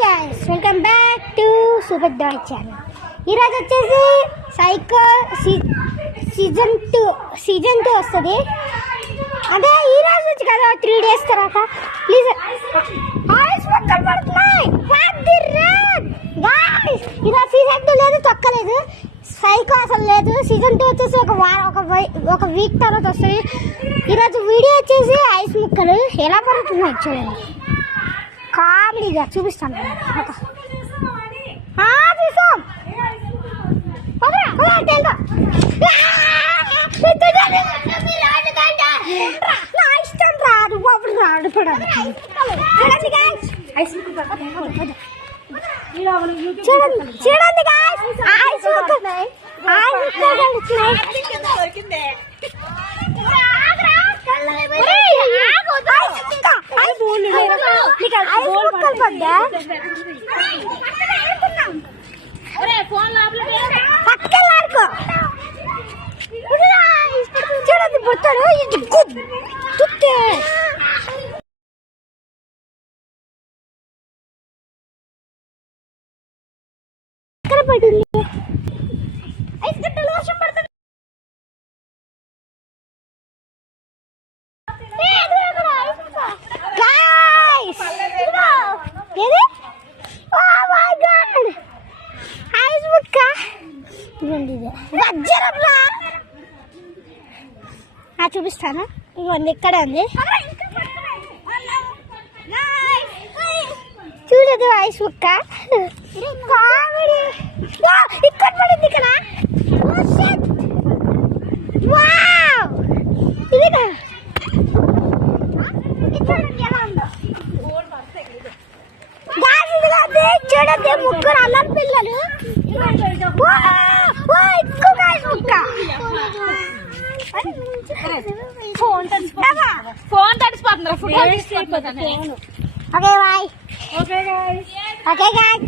Guys welcome back to super die channel. ఈరోజు వచ్చేసి psycho season 2 వస్తుంది. అంటే ఈరోజు నుంచి కదా 3 days తర్వాత. ప్లీజ్ ఈరోజు సీజన్ 2 లేదు, తొక్కలేదు. సైకో అసలు లేదు. సీజన్ 2 వచ్చేసి ఒక వీక్ తర్వాత వస్తుంది. ఈరోజు వీడియో వచ్చేసి ఐస్ ముక్కలు ఎలా పడుతున్నాయి చూడండి. కామెడీగా చూపిస్తాను. చూసాం ఇష్టం రాదు బాబు రాడు చూడండి. చూడండి చూడండి పుట్టాడు ఎక్కడ పడింది ఐస్ గడ్డలు వర్షం పడుతుంది. చూపిస్తాను. ఇవన్నీ ఇక్కడ ఉంది చూడదు ఐస్ ముక్క. ఇక్కడ పడింది ఇక్కడ. చూడండి ముగ్గురు అల్లం పిల్లలు. ఫోన్ తడిసిపోతున్నారు. Okay boy. Okay guy.